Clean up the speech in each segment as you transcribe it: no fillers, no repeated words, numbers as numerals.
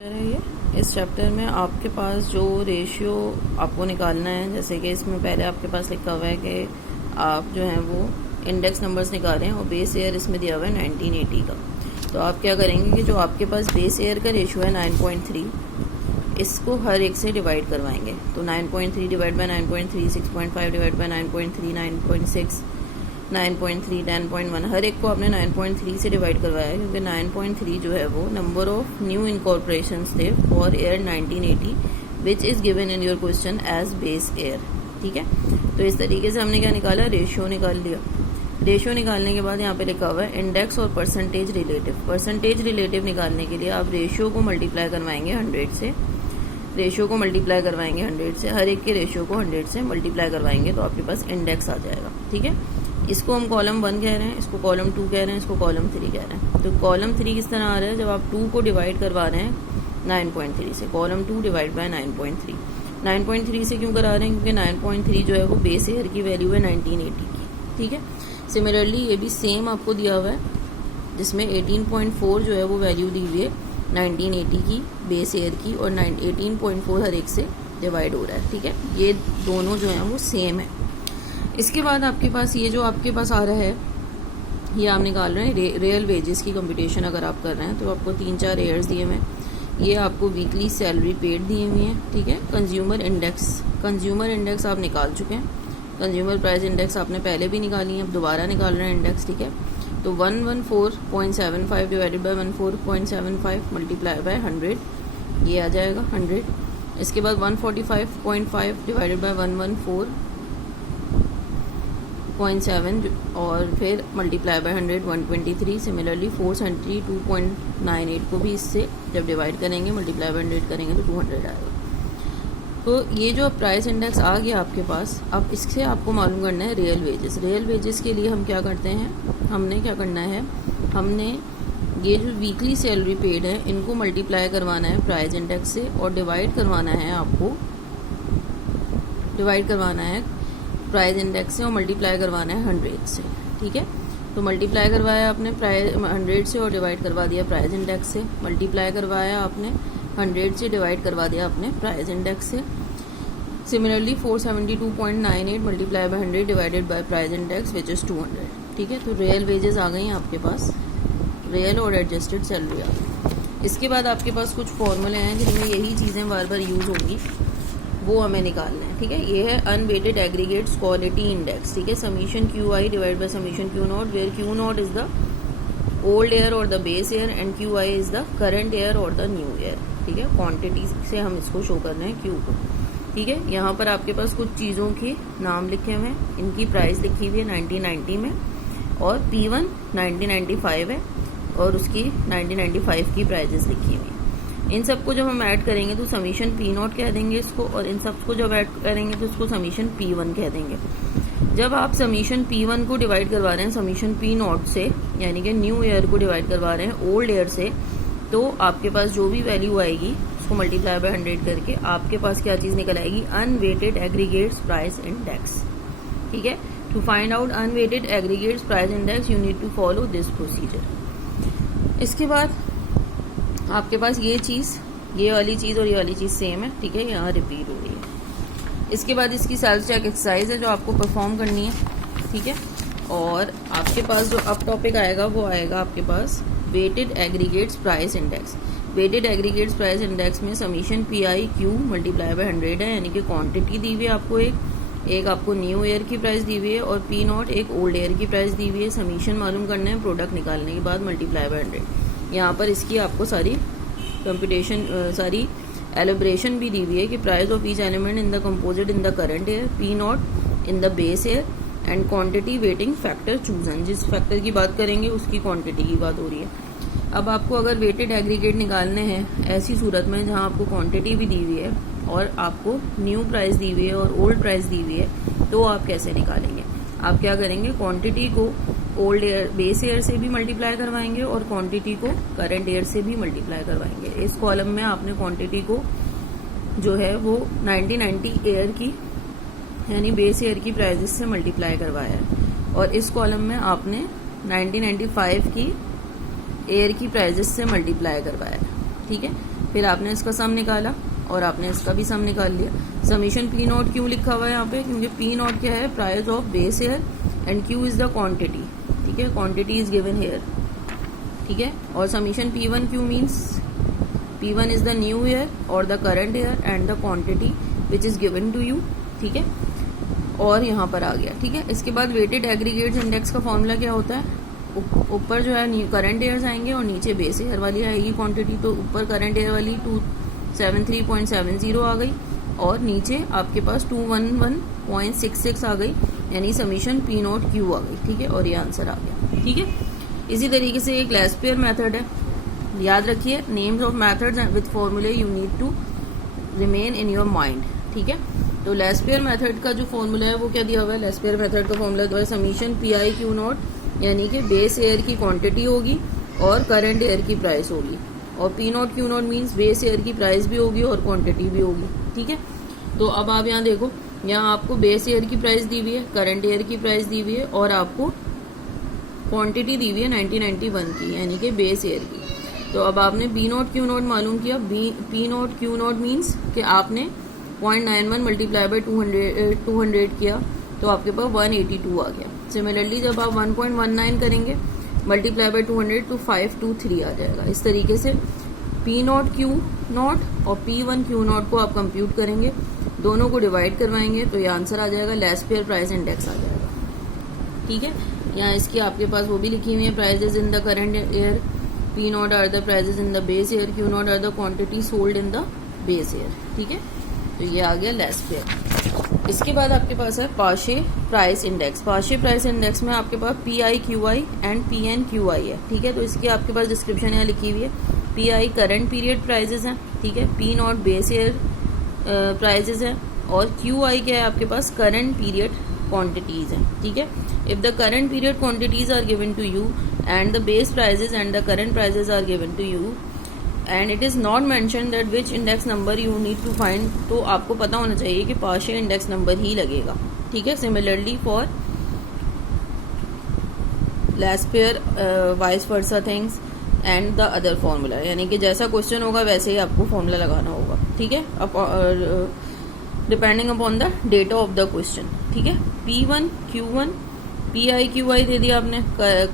ये इस चैप्टर में आपके पास जो रेशियो आपको निकालना है, जैसे कि इसमें पहले आपके पास लिखा हुआ है कि आप जो हैं वो इंडेक्स नंबर्स निकालें और बेस ईयर इसमें दिया हुआ है 1980 का। तो आप क्या करेंगे कि जो आपके पास बेस ईयर का रेशियो है 9.3, इसको हर एक से डिवाइड करवाएंगे। तो 9.3 डिवाइड बाय 9.3, 6.5 डिवाइड बाय 9.3, 9.6, 9.3, 10.1, हर एक को आपने 9.3 से डिवाइड करवाया है, क्योंकि 9.3 जो है वो नंबर ऑफ न्यू इनकॉर्पोरेशंस थे for year 1980 which is given in your question as base year. ठीक है, तो इस तरीके से हमने क्या निकाला, रेशियो निकाल लिया। रेशियो निकालने के बाद यहाँ पे लिखा हुआ है इंडेक्स और परसेंटेज रिलेटिव। परसेंटेज रिलेटिव निकालने के लिए आप रेशियो को मल्टीप्लाई करवाएंगे 100 से, रेशियो को मल्टीप्लाई करवाएंगे 100 से, हर एक के रेशियो को 100 से मल्टीप्लाई करवाएंगे तो आपके पास इंडेक्स आ जाएगा। ठीक है, इसको हम कॉलम 1 कह रहे हैं, इसको कॉलम 2 कह रहे हैं, इसको कॉलम 3 कह रहे हैं। तो कॉलम 3 किस तरह आ रहा है, जब आप 2 को डिवाइड करवा रहे हैं 9.3 से, कॉलम 2 डिवाइड बाय 9.3। 9.3 से क्यों करा रहे हैं, क्योंकि 9.3 जो है वो बेस ईयर की वैल्यू है 1980 की। ठीक है, सिमिलरली ये भी सेम आपको दिया हुआ है, जिसमें 18.4 जो है वो वैल्यू दी हुई है 1980 की बेस ईयर की, और 18.4 हर एक से डिवाइड हो रहा है। ठीक है, ये दोनों जो हैं वो सेम है। इसके बाद आपके पास ये जो आपके पास आ रहा है, ये आप निकाल रहे हैं रियल वेजेस की कंप्यूटेशन अगर आप कर रहे हैं, तो आपको 3-4 ईयर्स दिए हुए हैं। ये आपको वीकली सैलरी पेड दी हुई है। ठीक है, कंज्यूमर इंडेक्स आप निकाल चुके हैं, कंज्यूमर प्राइस इंडेक्स आपने पहले भी निकाली है, अब दोबारा निकाल रहे हैं इंडेक्स। ठीक है, तो 114.75 डिवाइडेड बाय 14.75 मल्टीप्लाई बाय 100, ये आ जाएगा 100। इसके बाद 145.5 डिवाइडेड बाय 114.7 और फिर मल्टीप्लाई बाय 100, 123। सिमिलरली 472.98 को भी इससे जब डिवाइड करेंगे, मल्टीप्लाई बाय 100 करेंगे तो 200 आएगा। तो ये जो प्राइस इंडेक्स आ गया आपके पास, अब इससे आपको मालूम करना है रियल वेजेस। रियल वेजेस के लिए हम क्या करते हैं, हमने क्या करना है, हमने ये जो वीकली सैलरी पेड है इनको मल्टीप्लाई करवाना है प्राइस इंडेक्स से, और डिवाइड करवाना है आपको, डिवाइड करवाना है प्राइस इंडेक्स से और मल्टीप्लाई करवाना है 100 से। ठीक है, तो मल्टीप्लाई करवाया आपने प्राइस 100 से और डिवाइड करवा दिया प्राइस इंडेक्स से, मल्टीप्लाई करवाया आपने 100 से, डिवाइड करवा दिया आपने प्राइस इंडेक्स से। Similarly 472.98 multiply by 100 divided by price index which is 200। ठीक है, तो रियल वेजेस आ गई हैं आपके पास, रियल और एडजस्टेड सैलरी आ गई। इसके बाद आपके पास कुछ फॉर्मूले हैं जिनमें यही चीज़ें बार बार यूज़ होंगी, वो हमें निकालना है। ठीक है, ये है अनवेटेड एग्रीगेट्स क्वालिटी इंडेक्स। ठीक है, summation Q I divide by summation Q not, where Q not is the old year और the base year and Q I is the current year और द न्यू ईयर। ठीक है, quantity से हम इसको show कर रहे हैं क्यू को। ठीक है, यहाँ पर आपके पास कुछ चीज़ों के नाम लिखे हुए हैं, इनकी प्राइस लिखी हुई है 1990 में, और P1 1995 है और उसकी 1995 की प्राइजेस लिखी हुई है। इन सबको जब हम ऐड करेंगे तो समीशन P0 कह देंगे इसको, और इन सबको जब ऐड करेंगे तो उसको समीशन P1 कह देंगे। जब आप समीशन P1 को डिवाइड करवा रहे हैं समीशन P0 से, यानी कि न्यू ईयर को डिवाइड करवा रहे हैं ओल्ड ईयर से, तो आपके पास जो भी वैल्यू आएगी उसको मल्टीप्लाई बाय 100 करके आपके पास क्या चीज़ निकल आएगी, अनवेटेड एग्रीगेट्स प्राइस इंडेक्स। ठीक है, to find out unweighted aggregates price index you need to follow this procedure. इसके बाद आपके पास ये चीज़, ये वाली चीज़ और ये वाली चीज़ सेम है। ठीक है, यहाँ रिपीट हो रही है। इसके बाद इसकी सेल्फ चेक एक्सरसाइज है जो आपको परफॉर्म करनी है। ठीक है, और आपके पास जो अब टॉपिक आएगा वो आएगा आपके पास weighted aggregates price index. Weighted aggregates price index में summation P I Q multiply by 100 है, यानी कि क्वांटिटी दी हुई है आपको, एक आपको न्यू ईयर की प्राइस दी हुई है, और P0 एक ओल्ड ईयर की प्राइस दी हुई है। समीशन मालूम करना है, प्रोडक्ट निकालने के बाद मल्टीप्लाई बाय 100। यहाँ पर इसकी आपको सारी कंप्यूटेशन, सारी एलिब्रेशन भी दी हुई है कि price of each element in the composite in the current year, P0 in the base year and quantity waiting factor chosen. जिस फैक्टर की बात करेंगे उसकी क्वांटिटी की बात हो रही है। अब आपको अगर वेटेड एग्रीगेट निकालने हैं ऐसी सूरत में जहाँ आपको क्वांटिटी भी दी हुई है और आपको न्यू प्राइस दी हुई है और ओल्ड प्राइस दी हुई है, तो आप कैसे निकालेंगे, आप क्या करेंगे, क्वांटिटी को ओल्ड ईयर बेस ईयर से भी मल्टीप्लाई करवाएंगे और क्वांटिटी को करंट ईयर से भी मल्टीप्लाई करवाएंगे। इस कॉलम में आपने क्वांटिटी को जो है वो 1990 ईयर की यानी बेस ईयर की प्राइजेस से मल्टीप्लाई करवाया है, और इस कॉलम में आपने 1995 की ईयर की प्राइजेस से मल्टीप्लाई करवाया है। ठीक है, फिर आपने इसका सम निकाला और आपने इसका भी सम निकाल लिया। समीशन पी नॉट क्यू लिखा हुआ है यहाँ पे, क्योंकि पी नॉट क्या है, price of base year, and Q is the quantity, ठीक है, क्वांटिटी इज गिवन हेयर, ठीक है। और summation P one Q means P1 is the new year और the current year and the quantity which is given to you, ठीक है। और यहाँ पर आ गया, ठीक है। इसके बाद वेटेड एग्रीगेट्स इंडेक्स का फॉर्मूला क्या होता है, ऊपर जो है करंट ईयर्स आएंगे और नीचे बेस ईयर वाली आएगी क्वांटिटी। तो ऊपर करंट ईयर वाली 273.70 आ गई और नीचे आपके पास 211.66 आ गई, यानी समीशन पी नॉट क्यू आ गई, ठीक है। और ये आंसर आ गया, ठीक है। इसी तरीके से एक लेस्पियर मेथड है, याद रखिए, नेम्स ऑफ मेथड्स विद फॉर्मूले you need to remain in your mind, ठीक है। तो लेस्पियर मेथड का जो फॉर्मूला है वो क्या दिया हुआ है, लेस्पियर मेथड का फॉर्मूला जो है summation P I Q not, यानी कि बेस एयर की क्वांटिटी होगी और करंट एयर की प्राइस होगी, और P not Q not means base air की प्राइस भी होगी और क्वांटिटी भी होगी, ठीक है। तो अब आप यहाँ देखो, यहाँ आपको बेस एयर की प्राइस दी हुई है, करंट एयर की प्राइस दी हुई है और आपको क्वांटिटी दी हुई है 1991 की, यानी कि बेस एयर की। तो अब आपने बी नॉट क्यू नॉट मालूम किया, P not Q not means कि आपने 0.91 मल्टीप्लाई बाई 200 किया तो आपके पास 182 आ गया। सिमिलरली जब आप 1.19 करेंगे मल्टीप्लाई बाई 200 तो 523 आ जाएगा। इस तरीके से पी नॉट क्यू नॉट और P1 क्यू नॉट को आप कंप्यूट करेंगे, दोनों को डिवाइड करवाएंगे तो ये आंसर आ जाएगा, लेस्पियर प्राइस इंडेक्स आ जाएगा, ठीक है। यहाँ इसकी आपके पास वो भी लिखी हुई है, prices in the current year, P not are the prices in the base year, Q not are the quantity sold in the base year, ठीक है। तो ये आ गया लेस्पियर। इसके बाद आपके पास है पाशे प्राइस इंडेक्स। पाशे प्राइस इंडेक्स में आपके पास PI/QI एंड PN/QI है, ठीक है। तो इसकी आपके पास डिस्क्रिप्शन यहाँ लिखी हुई है, PI करंट पीरियड प्राइजेस हैं, ठीक है, P not base year prices हैं और QI क्या है आपके पास, करंट पीरियड क्वांटिटीज हैं, ठीक है। If the current period quantities are given to you and the base prices and the current prices are given to you and it is not mention that which index number you need to find, तो आपको पता होना चाहिए कि पाशे index number ही लगेगा, ठीक है। Similarly for Laspeyres vice versa things and the other formula, यानी कि जैसा क्वेश्चन होगा वैसे ही आपको फॉर्मूला लगाना होगा, ठीक है, depending upon the data of the question, ठीक है। P1 Q1 PI/QI दे दिया आपने,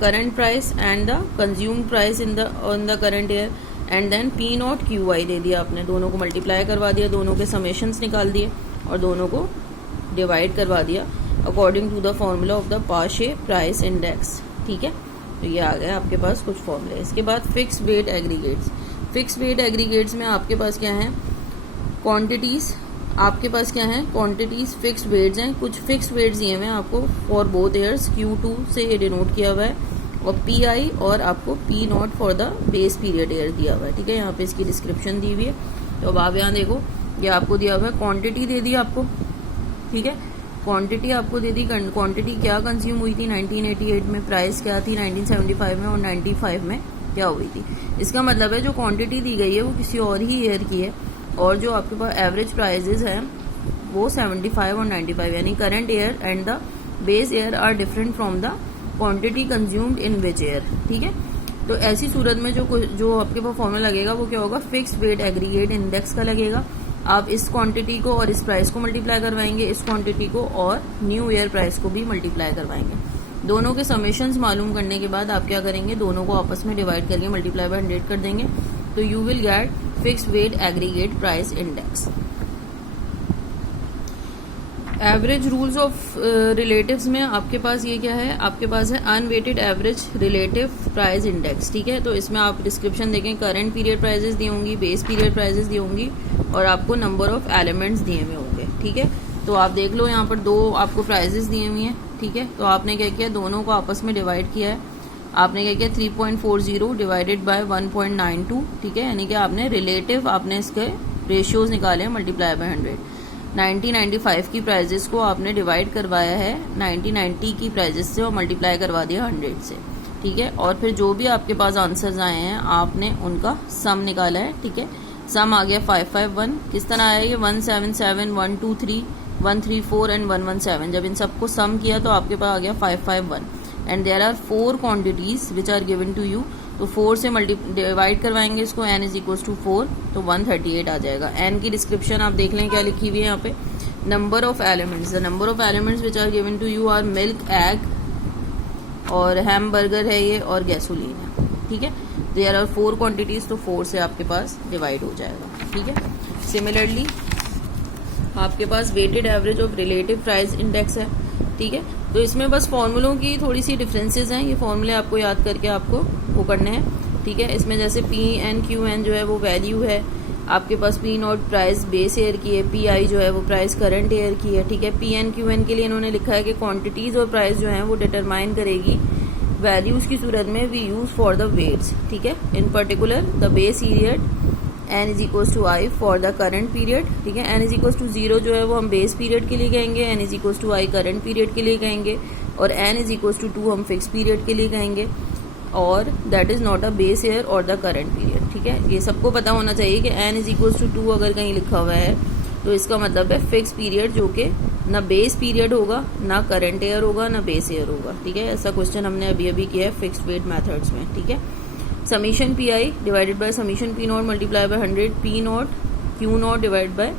current price and the consumed price in the current year, and then P not QI दे दिया आपने, दोनों को मल्टीप्लाई करवा दिया, दोनों के समेशंस निकाल दिए और दोनों को डिवाइड करवा दिया according to the formula of the Paasche price index, ठीक है। तो ये आ गया आपके पास कुछ फॉर्मूले। इसके बाद fix weight aggregates. Fix weight aggregates में आपके पास क्या है, क्वांटिटीज, आपके पास क्या है, क्वांटिटीज फिक्स वेट्स हैं, कुछ फिक्स वेट्स दिए हुए हैं आपको फॉर बोथ ईयर्स, Q2 से ये डिनोट किया हुआ है, और PI और आपको P not for the base period year दिया हुआ है, ठीक है। यहाँ पे इसकी डिस्क्रिप्शन दी हुई है। तो अब आप यहाँ देखो, ये आपको दिया हुआ है, क्वांटिटी दे दी आपको, ठीक है, क्वांटिटी आपको दे दी, क्वांटिटी क्या कंज्यूम हुई थी 1988 में, प्राइस क्या थी 1975 में और 95 में क्या हुई थी। इसका मतलब है जो क्वांटिटी दी गई है वो किसी और ही ईयर की है, और जो आपके पास एवरेज प्राइजेज हैं वो 75 और 95, यानी current year and the base year are different from the quantity consumed in which year, ठीक है। तो ऐसी सूरत में जो आपके पास फॉर्मूला लगेगा वो क्या होगा, फिक्स वेट एग्रीगेट इंडेक्स का लगेगा। आप इस क्वांटिटी को और इस प्राइस को मल्टीप्लाई करवाएंगे, इस क्वांटिटी को और न्यू ईयर प्राइस को भी मल्टीप्लाई करवाएंगे। दोनों के समेशंस मालूम करने के बाद आप क्या करेंगे, दोनों को आपस में डिवाइड करके मल्टीप्लाई बाय 100 कर देंगे, तो you will get fix weight aggregate price index. Average rules of relatives में आपके पास ये क्या है, आपके पास है unweighted average relative price index, ठीक है। तो इसमें आप डिस्क्रिप्शन देखें, करंट पीरियड प्राइजेस दी होंगी, बेस पीरियड प्राइजेस दी होंगी और आपको नंबर ऑफ एलिमेंट्स दिए हुए होंगे, ठीक है। तो आप देख लो यहाँ पर दो आपको प्राइजेस दिए हुई हैं, ठीक है। तो आपने क्या किया, दोनों को आपस में डिवाइड किया है, आपने क्या किया 3.40 डिवाइडेड बाय 1.92, ठीक है, यानी कि आपने रिलेटिव आपने इसके रेशियोज निकाले मल्टीप्लाई बाय 100। 1995 की प्राइजेस को आपने डिवाइड करवाया है 1990 की प्राइजेस से और मल्टीप्लाई करवा दिया 100 से, ठीक है। और फिर जो भी आपके पास आंसर्स आए हैं आपने उनका सम निकाला है, ठीक है। सम आ गया 551, किस तरह आया ये 177, 123, 134 एंड 117। जब इन सबको सम किया तो आपके पास आ गया 551 and there are 4 quantities which are given to you तो 4 से डिवाइड करवाएंगे इसको, n इज इक्वल टू 4, तो 138 आ जाएगा। n की डिस्क्रिप्शन आप देख लें क्या लिखी हुई है यहाँ पे, number of elements, the number of elements which are given to you are milk, egg और हैमबर्गर है ये और गैसोलीन है, ठीक है। देयर आर 4 क्वांटिटीज, तो 4 से आपके पास डिवाइड हो जाएगा, ठीक है। सिमिलरली आपके पास weighted average of relative price index है, ठीक है। तो इसमें बस फॉर्मूलों की थोड़ी सी डिफरेंसेस हैं, ये फॉर्मूले आपको याद करके आपको वो करने हैं, ठीक है। इसमें जैसे PN/QN जो है वो वैल्यू है आपके पास, P0 प्राइस बेस ईयर की है, PI जो है वो प्राइस करंट ईयर की है, ठीक है। PN/QN के लिए इन्होंने लिखा है कि क्वांटिटीज और प्राइस जो है वो डिटरमाइन करेगी वैल्यूज की सूरत में we use for the weights, ठीक है। In particular the base period n is equal to i for the current period, ठीक है। n इज इक्वल टू 0 जो है वो हम बेस पीरियड के लिए कहेंगे, n is equal to i current period के लिए कहेंगे, और n इज इक्वल टू 2 हम फिक्स पीरियड के लिए कहेंगे, और that is not a base year और द करंट पीरियड, ठीक है। ये सबको पता होना चाहिए कि n इज इक्वल टू 2 अगर कहीं लिखा हुआ है तो इसका मतलब है फिक्स पीरियड, जो कि ना बेस पीरियड होगा, ना करंट ईयर होगा, ना बेस ईयर होगा, ठीक है। ऐसा क्वेश्चन हमने अभी अभी किया है फिक्स्ड वेट मेथड्स में, ठीक है। Summation PI divided by summation P0 multiply by 100 P0 Q0 divide by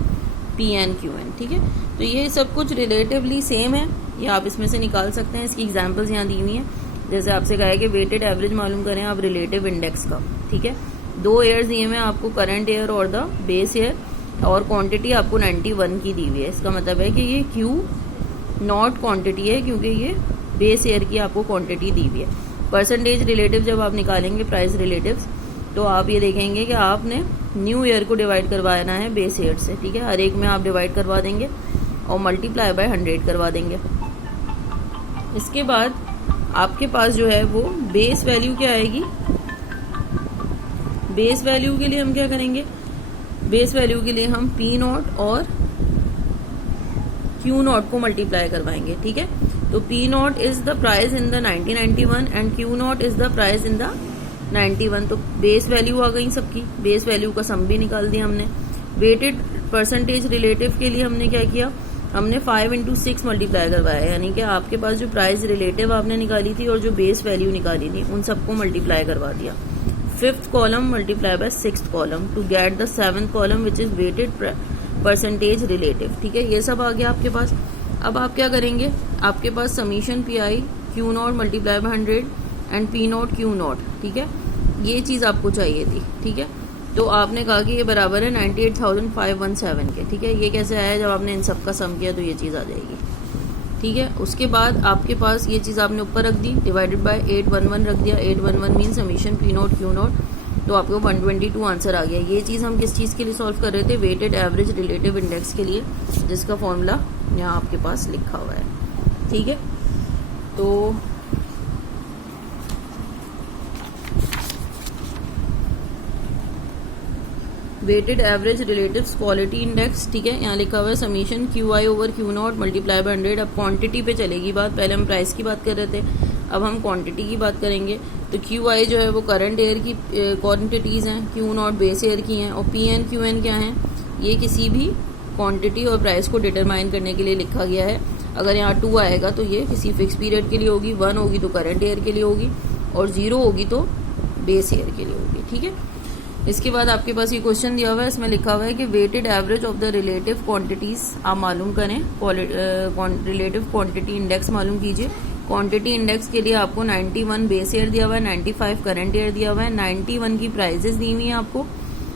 PN/QN, ठीक है। तो ये सब कुछ रिलेटिवली सेम है, ये आप इसमें से निकाल सकते हैं। इसकी एग्जांपल्स यहाँ दी हुई हैं, जैसे आपसे कहा है कि वेटेड एवरेज मालूम करें आप रिलेटिव इंडेक्स का, ठीक है। 2 ईयर्स दिए हुए आपको, करंट ईयर और द बेस ईयर, और क्वांटिटी आपको 91 की दी हुई है। इसका मतलब है कि ये Q0 क्वांटिटी है, क्योंकि ये बेस ईयर की आपको क्वांटिटी दी हुई है। परसेंटेज रिलेटिव जब आप निकालेंगे प्राइस रिलेटिव्स, तो आप ये देखेंगे कि आपने न्यू ईयर को डिवाइड करवाना है बेस ईयर से, ठीक है। हर एक में आप डिवाइड करवा देंगे और मल्टीप्लाई बाय 100 करवा देंगे। इसके बाद आपके पास जो है वो बेस वैल्यू क्या आएगी, बेस वैल्यू के लिए हम क्या करेंगे, बेस वैल्यू के लिए हम P0 और Q0 को मल्टीप्लाई करवाएंगे, ठीक है। तो P0 is the price in the 1991 and Q0 is the price in the 91, तो बेस वैल्यू आ गई सबकी, बेस वैल्यू का सम भी निकाल दिया हमने। वेटेड परसेंटेज रिलेटिव के लिए हमने क्या किया, हमने 5 into 6 मल्टीप्लाई करवाया, यानी कि आपके पास जो प्राइस रिलेटिव आपने निकाली थी और जो बेस वैल्यू निकाली थी उन सबको मल्टीप्लाई करवा दिया। 5th column multiply by 6th column to get the 7th column which is weighted percentage relative, ठीक है। ये सब आ गया आपके पास। अब आप क्या करेंगे, आपके पास summation PI Q0 multiply by 100 and P0 Q0, ठीक है। ये चीज़ आपको चाहिए थी, ठीक है। तो आपने कहा कि ये बराबर है 98,517 के, ठीक है। ये कैसे आया, जब आपने इन सब का सम किया तो ये चीज़ आ जाएगी, ठीक है। उसके बाद आपके पास ये चीज़ आपने ऊपर रख दी, डिवाइडेड बाय 811 रख दिया। 811 मीन समीशन P0 Q0, तो आपको 122 आंसर आ गया। ये चीज़ हम किस चीज़ के लिए सॉल्व कर रहे थे, वेटेड एवरेज रिलेटिव इंडेक्स के लिए, जिसका फॉर्मूला यहाँ आपके पास लिखा हुआ है, ठीक है। तो weighted average relatives quality index, ठीक है। यहाँ लिखा हुआ है summation QI over Q0 multiply by 100। अब क्वांटिटी पे चलेगी बात, पहले हम प्राइस की बात कर रहे थे, अब हम क्वांटिटी की बात करेंगे। तो QI जो है वो करंट ईयर की क्वांटिटीज़ हैं, Q0 बेस ईयर की हैं, और PN/QN क्या हैं, ये किसी भी क्वांटिटी और प्राइस को डिटरमाइन करने के लिए लिखा गया है। अगर यहाँ 2 आएगा तो ये किसी फिक्स पीरियड के लिए होगी, 1 होगी तो करंट ईयर के लिए होगी, और 0 होगी तो बेस ईयर के लिए होगी, ठीक है। इसके बाद आपके पास ये क्वेश्चन दिया हुआ है, इसमें लिखा हुआ है कि weighted average of the relative quantities आप मालूम करें, रिलेटिव क्वांटिटी इंडेक्स मालूम कीजिए। क्वांटिटी इंडेक्स के लिए आपको 91 बेस ईयर दिया हुआ है, 95 करंट ईयर दिया हुआ है, 91 की प्राइजेस दी हुई हैं आपको,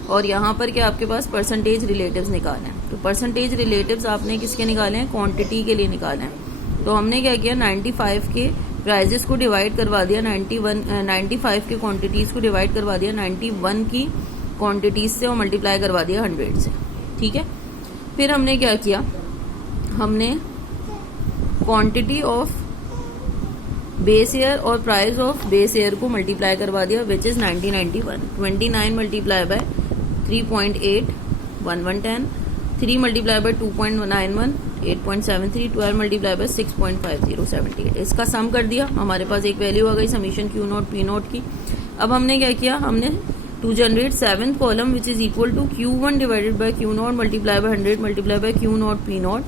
और यहाँ पर क्या आपके पास परसेंटेज रिलेटिव्स निकाले हैं। तो परसेंटेज रिलेटिव्स आपने किसके निकाले हैं, क्वांटिटी के लिए निकाले हैं। तो हमने क्या किया, 95 के प्राइजेस को डिवाइड करवा दिया 95 के क्वांटिटीज़ को डिवाइड करवा दिया 91 की क्वांटिटीज़ से, और मल्टीप्लाई करवा दिया 100 से, ठीक है। फिर हमने क्या किया, हमने क्वांटिटी ऑफ बेस ईयर और प्राइस ऑफ बेस ईयर को मल्टीप्लाई करवा दिया, which is 1991। 29 multiply by 3.8 1110, 3 multiply by 2.91 8.73, 12 multiply by 6.50 78। इसका सम कर दिया, हमारे पास एक वैल्यू आ गई समीशन Q0 P0 की। अब हमने क्या किया, हमने to generate 7th column which is equal to Q1 divided by Q0 multiply by 100 multiply by Q0 P0।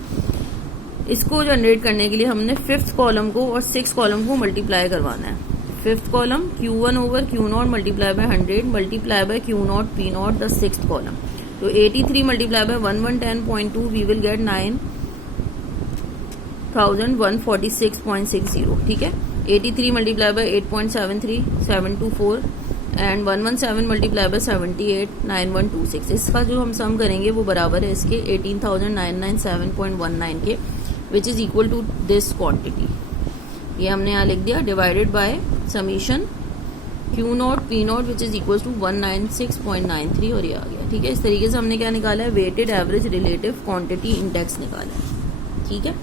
इसको जनरेट करने के लिए हमने 5th कॉलम को और 6th कॉलम को मल्टीप्लाई करवाना है। Fifth column Q1 over Q0 multiply by 100 multiply by Q0 P0 the sixth column. तो 83 multiply by 1110.2 we will get 9146.60। ठीक है, 83 multiply by 8.73 724 and 117 multiply by 78 9126। इसका जो हम सम करेंगे वो बराबर है इसके 18,997.19 के, which is equal to this quantity. ये हमने यहाँ लिख दिया divided by summation Q0 P0 which is equal to 196.93 और ये आ गया। ठीक है, इस तरीके से हमने क्या निकाला है, weighted average relative quantity index निकाला है। ठीक है।